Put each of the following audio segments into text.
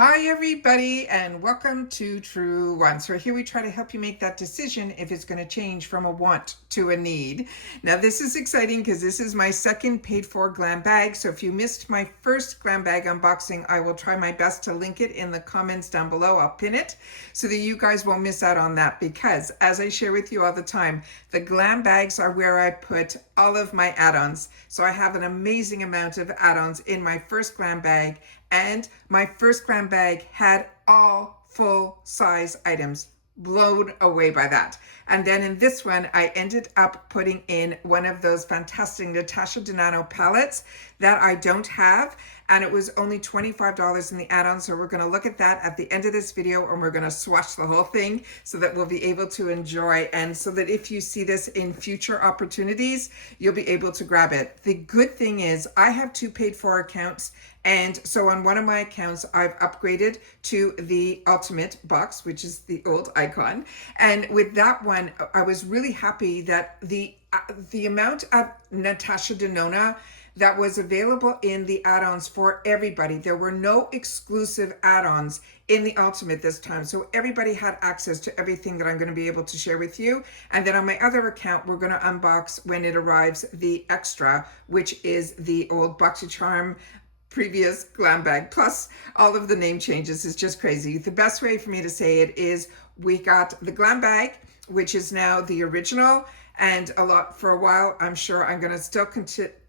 Hi everybody and welcome to True One. So here we try to help you make that decision if it's going to change from a want to a need. Now this is exciting because this is my second paid for glam bag. So if you missed my first glam bag unboxing, I will try my best to link it in the comments down below. I'll pin it so that you guys won't miss out on that, because as I share with you all the time, the glam bags are where I put all of my add-ons. So I have an amazing amount of add-ons in my first glam bag, and my first glam bag had all full size items. Blown away by that. And then in this one, I ended up putting in one of those fantastic Natasha Denona palettes that I don't have, and it was only $25 in the add-on. So we're going to look at that at the end of this video, and we're going to swatch the whole thing so that we'll be able to enjoy, and so that if you see this in future opportunities, you'll be able to grab it. The good thing is I have two paid for accounts, and so on one of my accounts, I've upgraded to the Ultimate box, which is the old icon. And with that one, I was really happy that the amount of Natasha Denona that was available in the add-ons for everybody. There were no exclusive add-ons in the Ultimate this time. So everybody had access to everything that I'm going to be able to share with you. And then on my other account, we're going to unbox when it arrives the extra, which is the old BoxyCharm previous glam bag, plus all of the name changes. Is just crazy. The best way for me to say it is we got the glam bag, which is now the original, and for a while I'm sure I'm going to still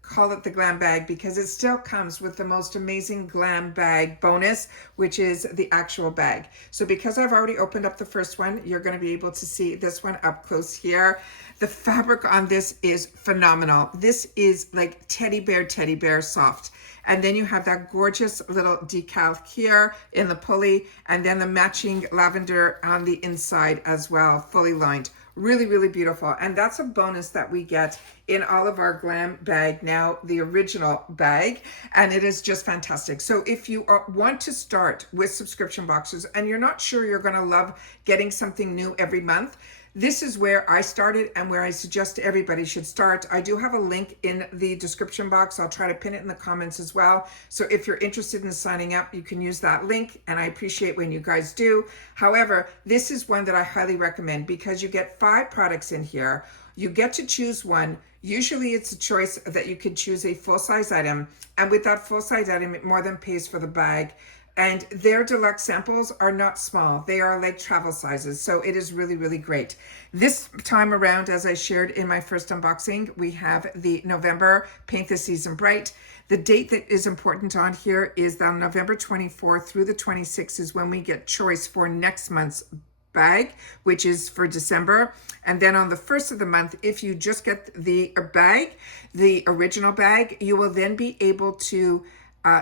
call it the glam bag, because it still comes with the most amazing glam bag bonus, which is the actual bag. So because I've already opened up the first one, you're going to be able to see this one up close here. The fabric on this is phenomenal. This is like teddy bear soft. And then you have that gorgeous little decal here in the pulley, and then the matching lavender on the inside as well, fully lined. Really, really beautiful. And that's a bonus that we get in all of our glam bag now, the original bag, and it is just fantastic. So if you want to start with subscription boxes and you're not sure you're going to love getting something new every month, this is where I started and where I suggest everybody should start. I do have a link in the description box. I'll try to pin it in the comments as well. So if you're interested in signing up, you can use that link, and I appreciate when you guys do. However, this is one that I highly recommend because you get 5 products in here. You get to choose one. Usually it's a choice that you could choose a full-size item, and with that full-size item, it more than pays for the bag. And their deluxe samples are not small. They are like travel sizes. So it is really, really great. This time around, as I shared in my first unboxing, we have the November Paint the Season Bright. The date that is important on here is that November 24th through the 26th is when we get choice for next month's bag, which is for December. And then on the 1st of the month, if you just get the bag, the original bag, you will then be able to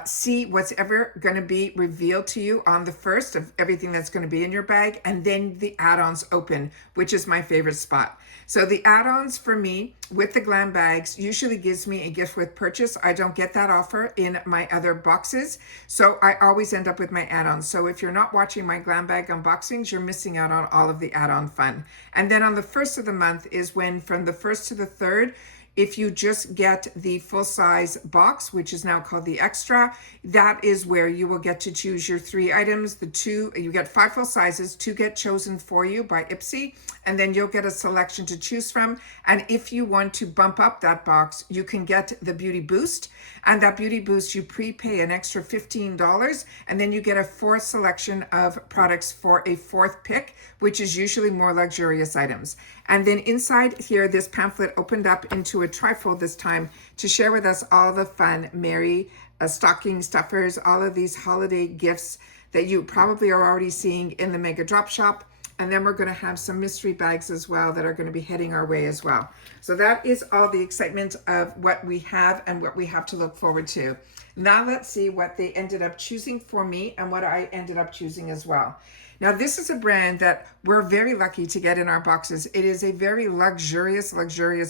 see what's ever going to be revealed to you on the 1st of everything that's going to be in your bag, and then the add-ons open, which is my favorite spot. So the add-ons for me with the glam bags usually gives me a gift with purchase. I don't get that offer in my other boxes, so I always end up with my add-ons. So if you're not watching my glam bag unboxings, you're missing out on all of the add-on fun. And then on the 1st of the month is when, from the 1st to the 3rd, if you just get the full-size box, which is now called the extra, that is where you will get to choose your 3 items. You get 5 full sizes, 2 get chosen for you by IPSY, and then you'll get a selection to choose from. And if you want to bump up that box, you can get the Beauty Boost. And that Beauty Boost, you prepay an extra $15, and then you get a 4th selection of products for a 4th pick, which is usually more luxurious items. And then inside here, this pamphlet opened up into a trifold this time to share with us all the fun, merry stocking stuffers, all of these holiday gifts that you probably are already seeing in the Mega Drop Shop. And then we're going to have some mystery bags as well that are going to be heading our way as well. So that is all the excitement of what we have and what we have to look forward to. Now let's see what they ended up choosing for me and what I ended up choosing as well. Now this is a brand that we're very lucky to get in our boxes. It is a very luxurious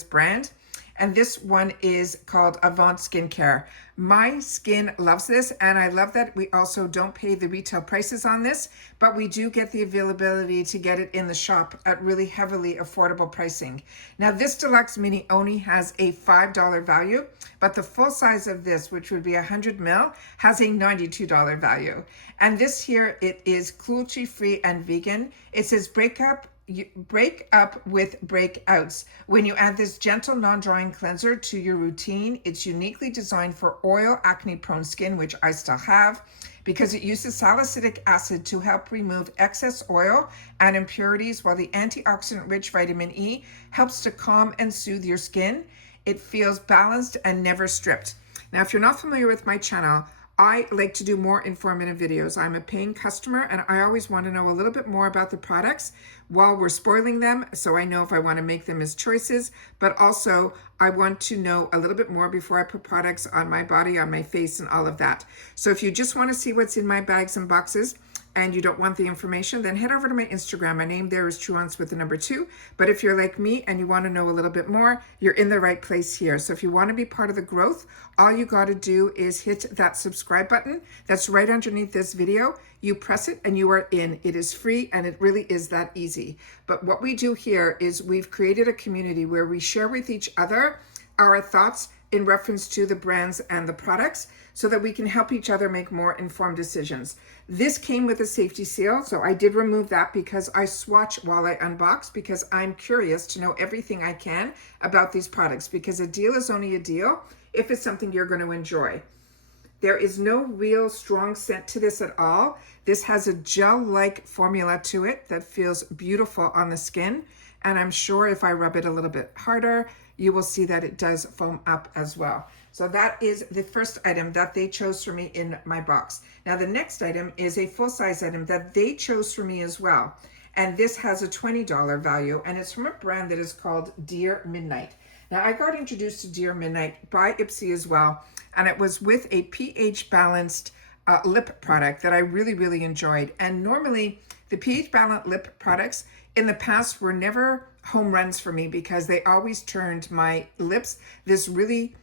brand. and this one is called Avant Skincare. My skin loves this, and I love that we also don't pay the retail prices on this, but we do get the availability to get it in the shop at really heavily affordable pricing. Now, this Deluxe Mini only has a $5 value, but the full size of this, which would be 100 ml, has a $92 value. And this here, it is cruelty-free and vegan. It says break up with breakouts. When you add this gentle non-drying cleanser to your routine, it's uniquely designed for oil, acne-prone skin, which I still have, because it uses salicylic acid to help remove excess oil and impurities, while the antioxidant-rich vitamin E helps to calm and soothe your skin. It feels balanced and never stripped. Now, if you're not familiar with my channel, I like to do more informative videos. I'm a paying customer, and I always want to know a little bit more about the products while we're spoiling them, so I know if I want to make them as choices, but also I want to know a little bit more before I put products on my body, on my face, and all of that. So if you just want to see what's in my bags and boxes, and you don't want the information, then head over to my Instagram. My name there is Truance with the number 2. But if you're like me and you want to know a little bit more, you're in the right place here. So if you want to be part of the growth, all you got to do is hit that subscribe button that's right underneath this video. You press it and you are in. It is free, and it really is that easy. But what we do here is we've created a community where we share with each other our thoughts in reference to the brands and the products, so that we can help each other make more informed decisions. This came with a safety seal, so I did remove that because I swatch while I unbox, because I'm curious to know everything I can about these products, because a deal is only a deal if it's something you're going to enjoy. There is no real strong scent to this at all. This has a gel-like formula to it that feels beautiful on the skin, and I'm sure if I rub it a little bit harder, you will see that it does foam up as well. So that is the first item that they chose for me in my box. Now the next item is a full-size item that they chose for me as well. And this has a $20 value, and it's from a brand that is called Dear Midnight. Now I got introduced to Dear Midnight by IPSY as well, and it was with a pH balanced lip product that I really, really enjoyed. And normally the pH balanced lip products in the past were never home runs for me, because they always turned my lips this really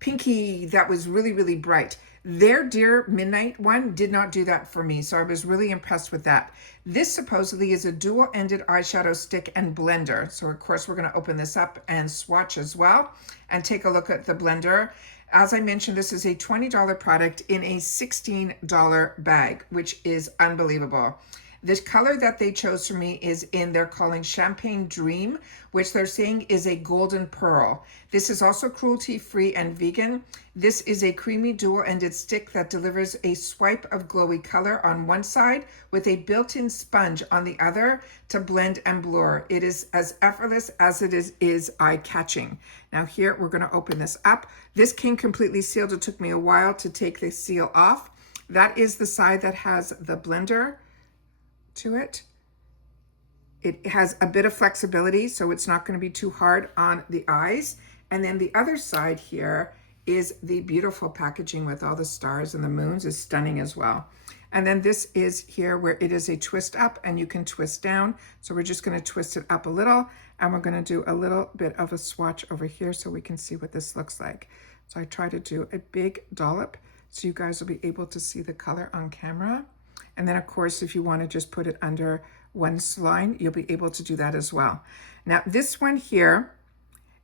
pinky that was really, really bright. Their Dear Midnight one did not do that for me, so I was really impressed with that. This supposedly is a dual-ended eyeshadow stick and blender. So of course we're going to open this up and swatch as well and take a look at the blender. As I mentioned, this is a $20 product in a $16 bag, which is unbelievable. The color that they chose for me is in, they're calling Champagne Dream, which they're saying is a golden pearl. This is also cruelty-free and vegan. This is a creamy dual-ended stick that delivers a swipe of glowy color on one side with a built-in sponge on the other to blend and blur. It is as effortless as it is eye-catching. Now here, we're going to open this up. This came completely sealed. It took me a while to take the seal off. That is the side that has the blender to it. It has a bit of flexibility, so it's not going to be too hard on the eyes. And then the other side here is the beautiful packaging with all the stars and the moons, is stunning as well. And then this is here where it is a twist up and you can twist down. So we're just going to twist it up a little, and we're going to do a little bit of a swatch over here so we can see what this looks like. So I try to do a big dollop so you guys will be able to see the color on camera. And then of course, if you want to just put it under one line, you'll be able to do that as well. Now this one here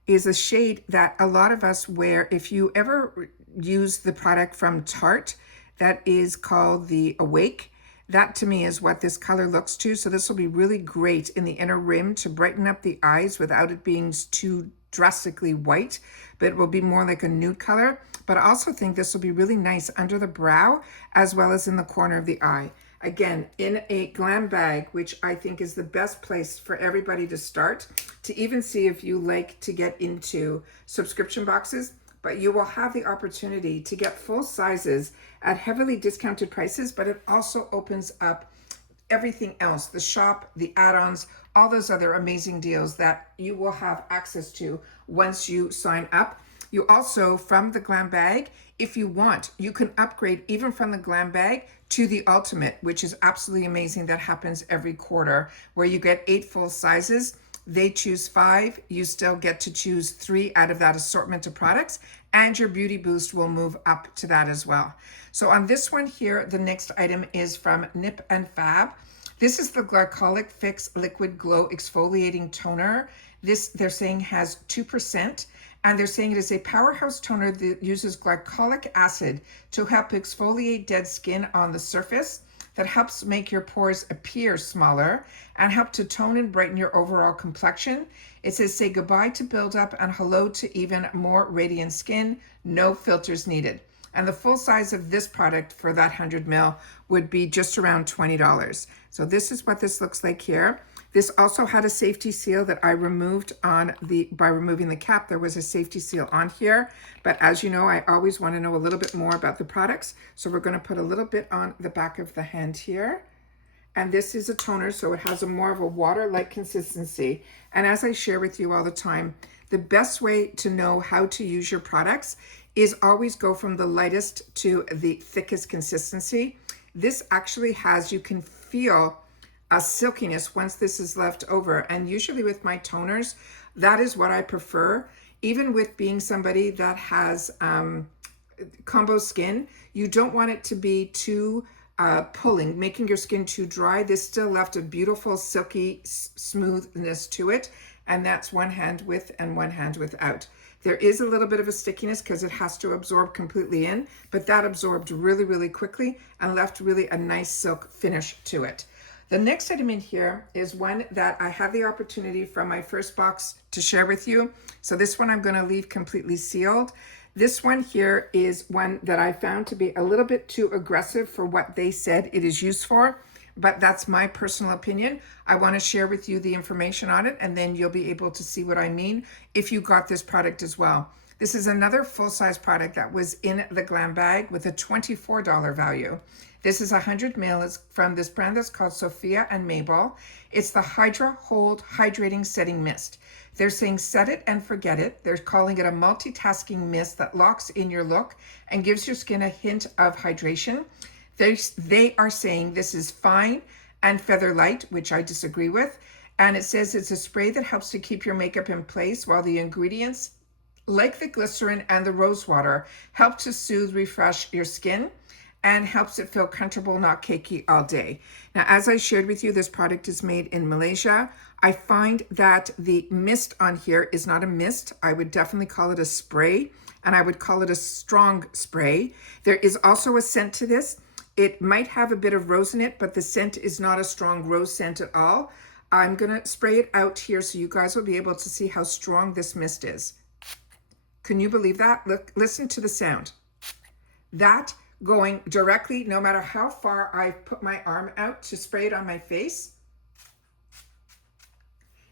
is a shade that a lot of us wear. If you ever use the product from Tarte that is called the Awake, that to me is what this color looks to. So this will be really great in the inner rim to brighten up the eyes without it being too drastically white, but it will be more like a nude color. But I also think this will be really nice under the brow as well as in the corner of the eye. Again, in a Glam Bag, which I think is the best place for everybody to start, to even see if you like to get into subscription boxes, but you will have the opportunity to get full sizes at heavily discounted prices, but it also opens up everything else, the shop, the add-ons, all those other amazing deals that you will have access to once you sign up. You also, from the Glam Bag, if you want, you can upgrade even from the Glam Bag to the Ultimate, which is absolutely amazing. That happens every quarter, where you get 8 full sizes they choose 5. You still get to choose 3 out of that assortment of products, and your Beauty Boost will move up to that as well. So on this one here, the next item is from Nip and Fab. This is the Glycolic Fix Liquid Glow Exfoliating Toner. This, they're saying, has 2%, and they're saying it is a powerhouse toner that uses glycolic acid to help exfoliate dead skin on the surface, that helps make your pores appear smaller and help to tone and brighten your overall complexion. It says, say goodbye to buildup and hello to even more radiant skin, no filters needed. And the full size of this product for that 100 ml would be just around $20. So this is what this looks like here. This also had a safety seal that I removed by removing the cap. There was a safety seal on here, but as you know, I always want to know a little bit more about the products. So we're going to put a little bit on the back of the hand here. And this is a toner, so it has a more of a water-like consistency. And as I share with you all the time, the best way to know how to use your products is always go from the lightest to the thickest consistency. This actually has, you can feel a silkiness once this is left over. And usually with my toners, that is what I prefer. Even with being somebody that has combo skin, you don't want it to be too pulling, making your skin too dry. This still left a beautiful silky smoothness to it. And that's one hand with and one hand without. There is a little bit of a stickiness because it has to absorb completely in, but that absorbed really, really quickly and left really a nice silk finish to it. The next item in here is one that I had the opportunity from my first box to share with you. So this one I'm going to leave completely sealed. This one here is one that I found to be a little bit too aggressive for what they said it is used for, but that's my personal opinion. I want to share with you the information on it, and then you'll be able to see what I mean if you got this product as well. This is another full-size product that was in the Glam Bag with a $24 value. This is 100 ml. It's from this brand that's called Sophia and Maybel. It's the Hydra Hold Hydrating Setting Mist. They're saying set it and forget it. They're calling it a multitasking mist that locks in your look and gives your skin a hint of hydration. They are saying this is fine and feather light, which I disagree with. And it says it's a spray that helps to keep your makeup in place while the ingredients, like the glycerin and the rose water, help to soothe, refresh your skin and helps it feel comfortable, not cakey all day. Now, as I shared with you, this product is made in Malaysia. I find that the mist on here is not a mist. I would definitely call it a spray, and I would call it a strong spray. There is also a scent to this. It might have a bit of rose in it, but the scent is not a strong rose scent at all. I'm gonna spray it out here so you guys will be able to see how strong this mist is. Can you believe that? Look, listen to the sound. That going directly, no matter how far I put my arm out to spray it on my face,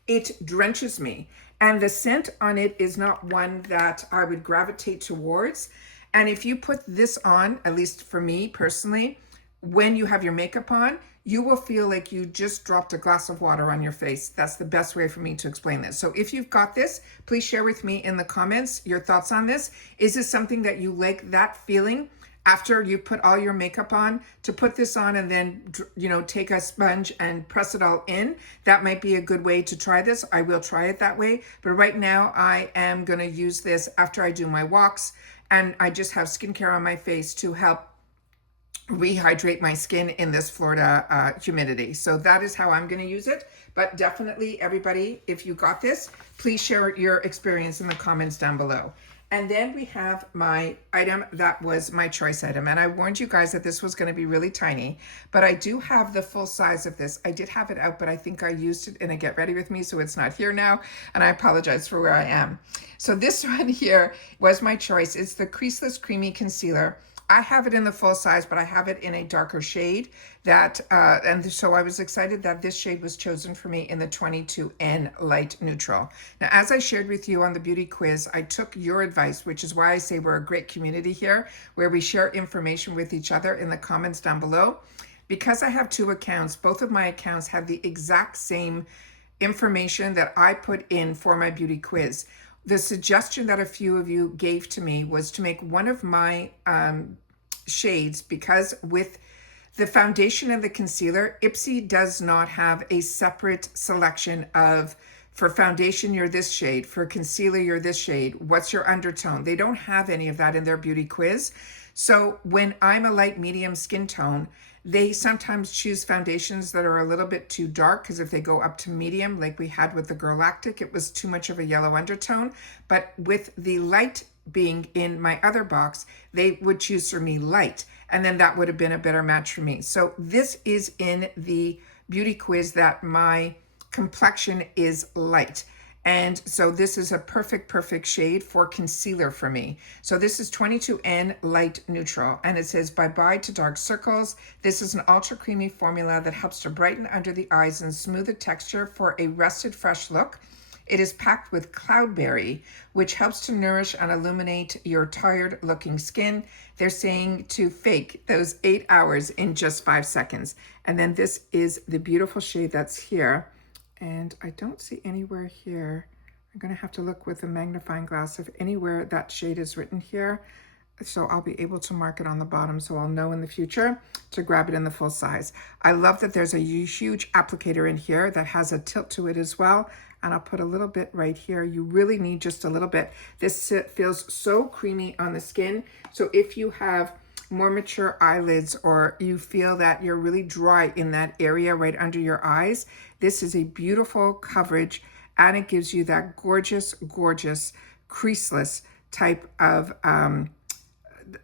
it drenches me. And the scent on it is not one that I would gravitate towards. And if you put this on, at least for me personally, when you have your makeup on, you will feel like you just dropped a glass of water on your face. That's the best way for me to explain this. So if you've got this, please share with me in the comments your thoughts on this. Is this something that you like, that feeling after you put all your makeup on, to put this on and then, you know, take a sponge and press it all in? That might be a good way to try this. I will try it that way. But right now I am going to use this after I do my walks, and I just have skincare on my face to help rehydrate my skin in this Florida humidity. So that is how I'm going to use it. But definitely, everybody, if you got this, please share your experience in the comments down below. And then we have my item that was my choice item. And I warned you guys that this was going to be really tiny, but I do have the full size of this. I did have it out, but I think I used it in a Get Ready With Me, so it's not here now. And I apologize for where I am. So this one here was my choice. It's the Creaseless Creamy Concealer. I have it in the full size, but I have it in a darker shade and so I was excited that this shade was chosen for me in the 22N Light Neutral. Now, as I shared with you on the beauty quiz, I took your advice, which is why I say we're a great community here, where we share information with each other in the comments down below. Because I have two accounts, both of my accounts have the exact same information that I put in for my beauty quiz. The suggestion that a few of you gave to me was to make one of my shades, because with the foundation and the concealer, IPSY does not have a separate selection of For foundation, you're this shade. For concealer, you're this shade. What's your undertone? They don't have any of that in their beauty quiz. So when I'm a light medium skin tone, they sometimes choose foundations that are a little bit too dark, because if they go up to medium, like we had with the Girlactic, it was too much of a yellow undertone. But with the light being in my other box, they would choose for me light, and then that would have been a better match for me. So this is in the beauty quiz that my complexion is light. And so this is a perfect shade for concealer for me. So this is 22N Light Neutral, and it says bye-bye to dark circles. This is an ultra creamy formula that helps to brighten under the eyes and smooth the texture for a rested, fresh look. It is packed with cloudberry, which helps to nourish and illuminate your tired looking skin. They're saying to fake those 8 hours in just 5 seconds. And then this is the beautiful shade that's here. And I don't see anywhere here. I'm going to have to look with a magnifying glass if anywhere that shade is written here. So I'll be able to mark it on the bottom, so I'll know in the future to grab it in the full size. I love that there's a huge applicator in here that has a tilt to it as well. And I'll put a little bit right here. You really need just a little bit. This feels so creamy on the skin. So if you have more mature eyelids, or you feel that you're really dry in that area right under your eyes, this is a beautiful coverage, and it gives you that gorgeous creaseless type of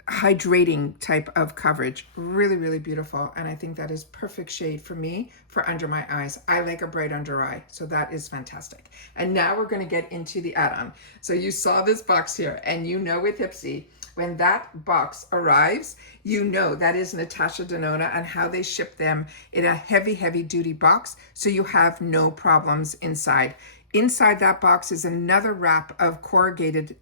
hydrating type of coverage. Really beautiful. And I think that is perfect shade for me for under my eyes. I like a bright under eye, so that is fantastic. And now we're going to get into the add-on. So you saw this box here, and you know with IPSY, when that box arrives, you know that is Natasha Denona, and how they ship them in a heavy duty box, so you have no problems inside. Inside that box is another wrap of corrugated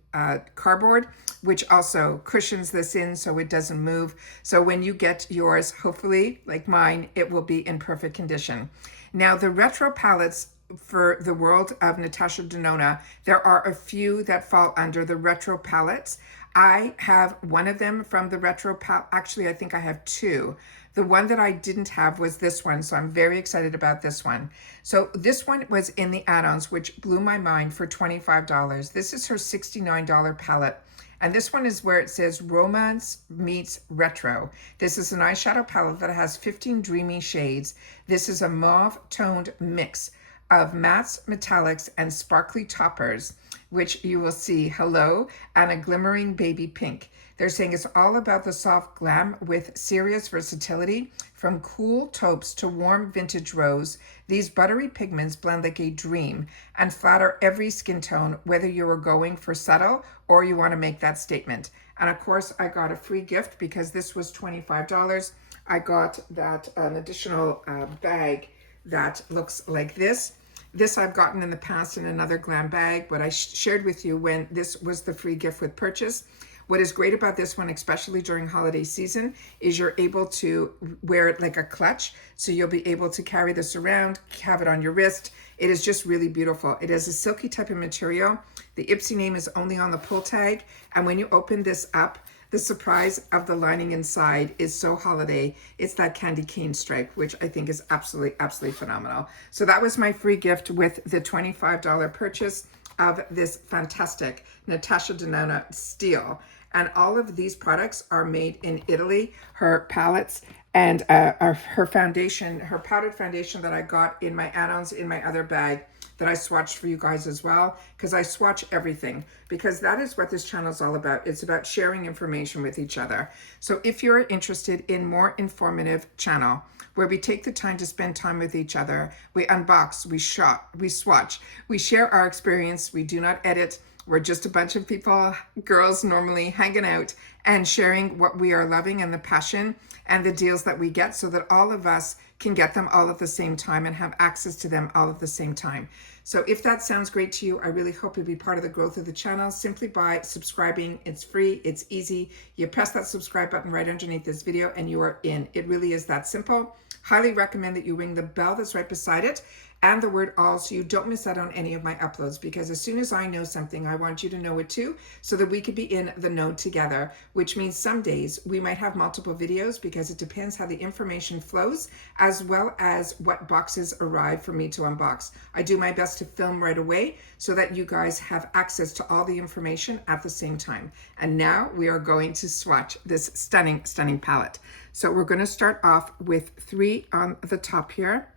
cardboard, which also cushions this in so it doesn't move. So when you get yours, hopefully, like mine, it will be in perfect condition. Now, the retro palettes for the world of Natasha Denona, there are a few that fall under the retro palettes. I have one of them from the retro palette. Actually, I think I have two. The one that I didn't have was this one, so I'm very excited about this one. So this one was in the add-ons, which blew my mind, for $25. This is her $69 palette. And this one is where it says Romance Meets Retro. This is an eyeshadow palette that has 15 dreamy shades. This is a mauve-toned mix of mattes, metallics, and sparkly toppers, which you will see hello, and a glimmering baby pink. They're saying it's all about the soft glam with serious versatility. From cool taupes to warm vintage rose, these buttery pigments blend like a dream and flatter every skin tone, whether you are going for subtle or you want to make that statement. And of course, I got a free gift because this was $25. I got that an additional bag that looks like this. This I've gotten in the past in another Glam Bag, but I shared with you when this was the free gift with purchase. What is great about this one, especially during holiday season, is you're able to wear it like a clutch. So you'll be able to carry this around, have it on your wrist. It is just really beautiful. It is a silky type of material. The IPSY name is only on the pull tag. And when you open this up, the surprise of the lining inside is so holiday. It's that candy cane stripe, which I think is absolutely phenomenal. So that was my free gift with the $25 purchase of this fantastic Natasha Denona Steel. And all of these products are made in Italy. Her palettes and her foundation, her powdered foundation that I got in my add-ons in my other bag that I swatched for you guys as well, because I swatch everything, because that is what this channel is all about. It's about sharing information with each other. So if you're interested in more informative channel, where we take the time to spend time with each other, we unbox, we shop, we swatch, we share our experience, we do not edit. We're just a bunch of people, girls normally, hanging out and sharing what we are loving and the passion and the deals that we get, so that all of us can get them all at the same time and have access to them all at the same time. So if that sounds great to you, I really hope you'll be part of the growth of the channel simply by subscribing. It's free, it's easy. You press that subscribe button right underneath this video and you are in. It really is that simple. Highly recommend that you ring the bell that's right beside it, and the word all, so you don't miss out on any of my uploads, because as soon as I know something, I want you to know it too, so that we could be in the know together, which means some days we might have multiple videos because it depends how the information flows, as well as what boxes arrive for me to unbox. I do my best to film right away so that you guys have access to all the information at the same time. And now we are going to swatch this stunning, stunning palette. So we're going to start off with 3 on the top here.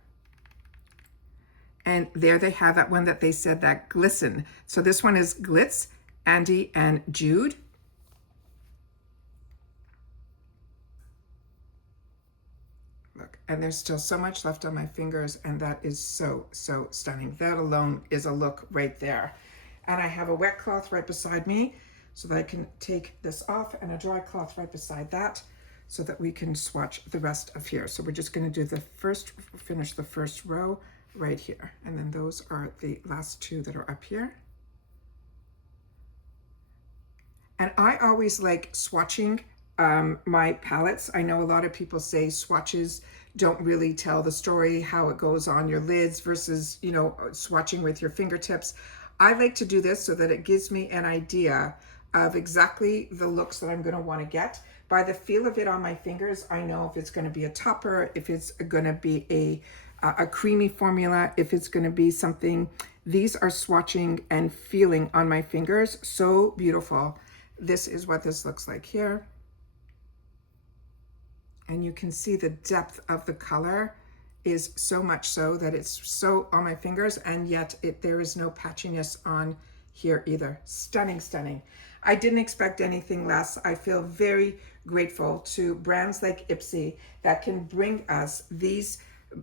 And there they have that one that they said that glisten. So this one is Glitz, Andy, and Jude. Look, and there's still so much left on my fingers, and that is so, so stunning. That alone is a look right there. And I have a wet cloth right beside me so that I can take this off, and a dry cloth right beside that so that we can swatch the rest of here. So we're just going to do the first, finish the first row right here, and then those are the last 2 that are up here. And I always like swatching my palettes. I know a lot of people say swatches don't really tell the story, how it goes on your lids versus, you know, swatching with your fingertips. I like to do this so that it gives me an idea of exactly the looks that I'm going to want to get. By the feel of it on my fingers, I know if it's going to be a topper, if it's going to be a creamy formula, if it's going to be something. These are swatching and feeling on my fingers. So beautiful. This is what this looks like here. And you can see the depth of the color is so much so that it's so on my fingers, and yet there is no patchiness on here either. Stunning, stunning. I didn't expect anything less. I feel very grateful to brands like IPSY that can bring us these.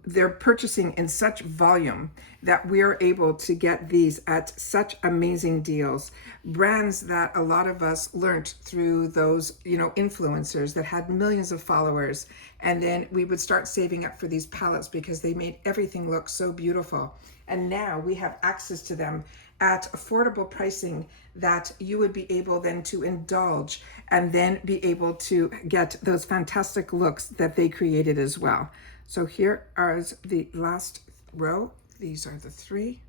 They're purchasing in such volume that we're able to get these at such amazing deals. Brands that a lot of us learned through those, you know, influencers that had millions of followers. And then we would start saving up for these palettes because they made everything look so beautiful. And now we have access to them at affordable pricing that you would be able then to indulge and then be able to get those fantastic looks that they created as well. So here is the last row. These are the 3.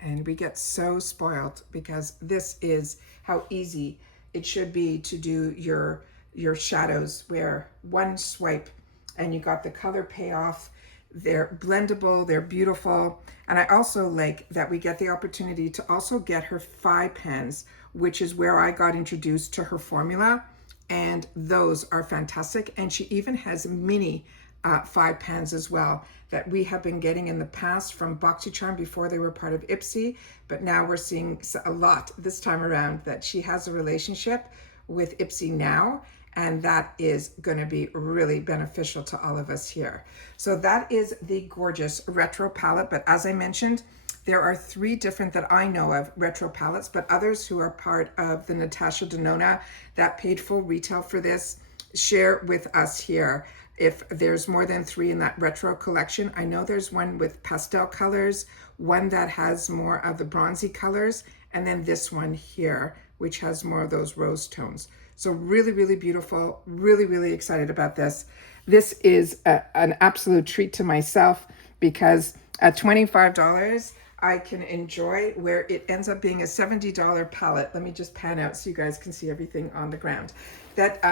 And we get so spoiled because this is how easy it should be to do your shadows, where one swipe and you got the color payoff. They're blendable, they're beautiful. And I also like that we get the opportunity to also get her 5 pans, which is where I got introduced to her formula. And those are fantastic. And she even has mini 5 pans as well that we have been getting in the past from BoxyCharm before they were part of IPSY. But now we're seeing a lot this time around that she has a relationship with IPSY now. And that is going to be really beneficial to all of us here. So that is the gorgeous retro palette. But as I mentioned, there are 3 different that I know of retro palettes, but others who are part of the Natasha Denona that paid full retail for this, share with us here if there's more than 3 in that retro collection. I know there's one with pastel colors, one that has more of the bronzy colors, and then this one here, which has more of those rose tones. So really, really beautiful, really, really excited about this. This is an absolute treat to myself because at $25, I can enjoy where it ends up being a $70 palette. Let me just pan out so you guys can see everything on the ground. That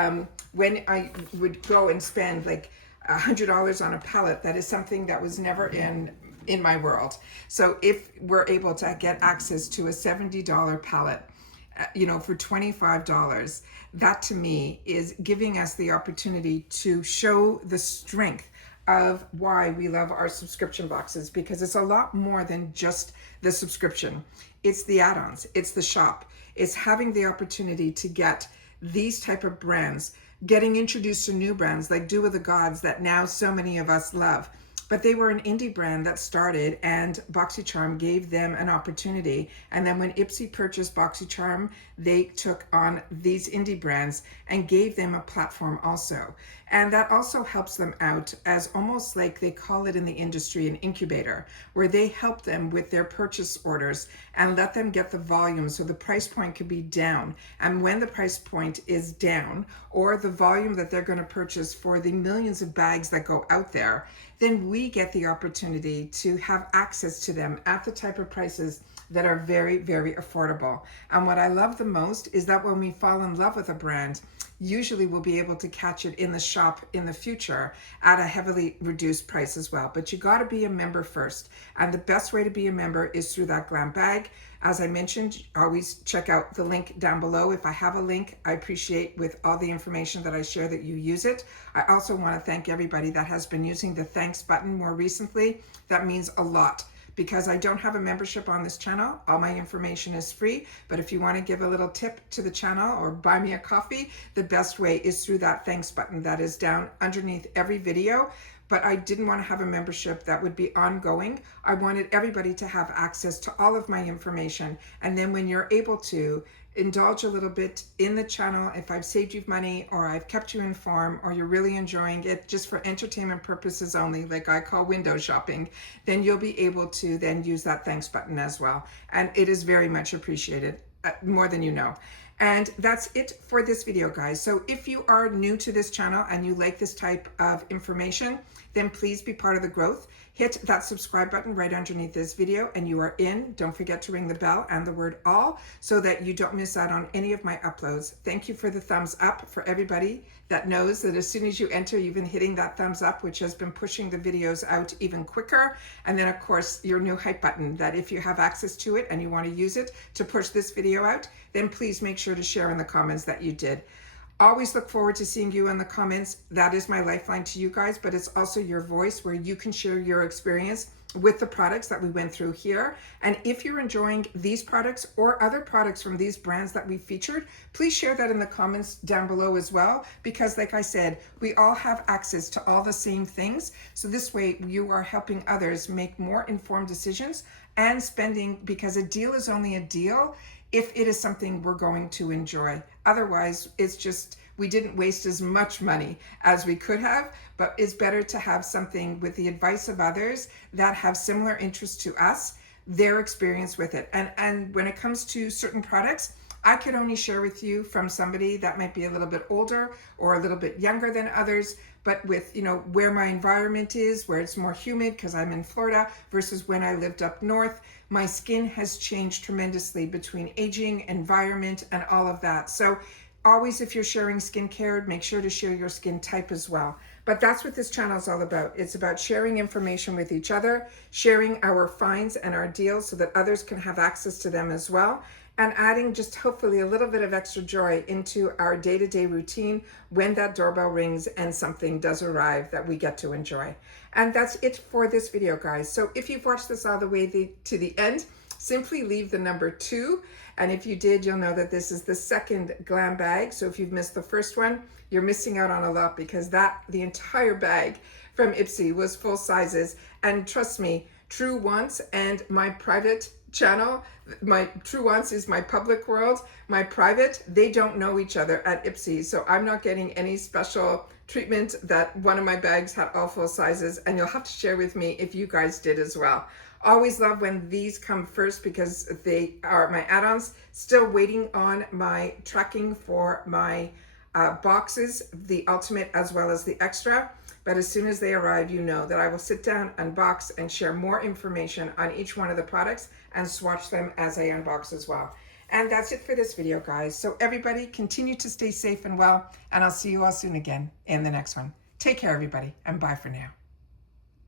when I would go and spend like $100 on a palette, that is something that was never in my world. So if we're able to get access to a $70 palette, you know, for $25, that to me is giving us the opportunity to show the strength of why we love our subscription boxes, because it's a lot more than just the subscription. It's the add-ons, it's the shop, it's having the opportunity to get these type of brands, getting introduced to new brands like Do With The Gods that now so many of us love. but they were an indie brand that started, and BoxyCharm gave them an opportunity. And then when IPSY purchased BoxyCharm, they took on these indie brands and gave them a platform also. And that also helps them out as almost like they call it in the industry an incubator, where they help them with their purchase orders and let them get the volume so the price point could be down. And when the price point is down, or the volume that they're going to purchase for the millions of bags that go out there, then we get the opportunity to have access to them at the type of prices that are very, very affordable. And what I love the most is that when we fall in love with a brand, usually we'll be able to catch it in the shop in the future at a heavily reduced price as well. But you got to be a member first. And the best way to be a member is through that Glam Bag. As I mentioned, always check out the link down below. If I have a link, I appreciate with all the information that I share that you use it. I also want to thank everybody that has been using the thanks button more recently. That means a lot, because I don't have a membership on this channel. All my information is free, but if you want to give a little tip to the channel or buy me a coffee, the best way is through that thanks button that is down underneath every video. But I didn't want to have a membership that would be ongoing. I wanted everybody to have access to all of my information. And then when you're able to indulge a little bit in the channel, if I've saved you money or I've kept you informed or you're really enjoying it just for entertainment purposes only, like I call window shopping, then you'll be able to then use that thanks button as well. And it is very much appreciated, more than you know. And that's it for this video, guys. So if you are new to this channel and you like this type of information, then please be part of the growth. Hit that subscribe button right underneath this video and you are in. Don't forget to ring the bell and the word all so that you don't miss out on any of my uploads. Thank you for the thumbs up for everybody that knows that as soon as you enter, you've been hitting that thumbs up, which has been pushing the videos out even quicker. And then of course, your new hype button, that if you have access to it and you want to use it to push this video out, then please make sure to share in the comments that you did. Always look forward to seeing you in the comments. That is my lifeline to you guys, but it's also your voice where you can share your experience with the products that we went through here. And if you're enjoying these products or other products from these brands that we featured, please share that in the comments down below as well, because like I said, we all have access to all the same things. So this way you are helping others make more informed decisions and spending, because a deal is only a deal if it is something we're going to enjoy. Otherwise, it's just, we didn't waste as much money as we could have, but it's better to have something with the advice of others that have similar interests to us, their experience with it. And when it comes to certain products, I could only share with you from somebody that might be a little bit older or a little bit younger than others, but with, you know, where my environment is, where it's more humid because I'm in Florida versus when I lived up north, my skin has changed tremendously between aging, environment, and all of that. So always, if you're sharing skincare, make sure to share your skin type as well. But that's what this channel is all about. It's about sharing information with each other, sharing our finds and our deals so that others can have access to them as well, and adding just hopefully a little bit of extra joy into our day-to-day routine when that doorbell rings and something does arrive that we get to enjoy. And that's it for this video, guys. So if you've watched this all the way to the end, simply leave the number 2. And if you did, you'll know that this is the second Glam Bag. So if you've missed the first one, you're missing out on a lot, because the entire bag from IPSY was full sizes. And trust me, True Wants and my private channel, my True Wants is my public world, my private, they don't know each other at IPSY. So I'm not getting any special treatment that one of my bags had all full sizes, and you'll have to share with me if you guys did as well. Always love when these come first because they are my add-ons. Still waiting on my tracking for my boxes, the ultimate as well as the extra. But as soon as they arrive, you know that I will sit down, unbox, and share more information on each one of the products and swatch them as I unbox as well. And that's it for this video, guys. So everybody continue to stay safe and well, and I'll see you all soon again in the next one. Take care, everybody, and bye for now.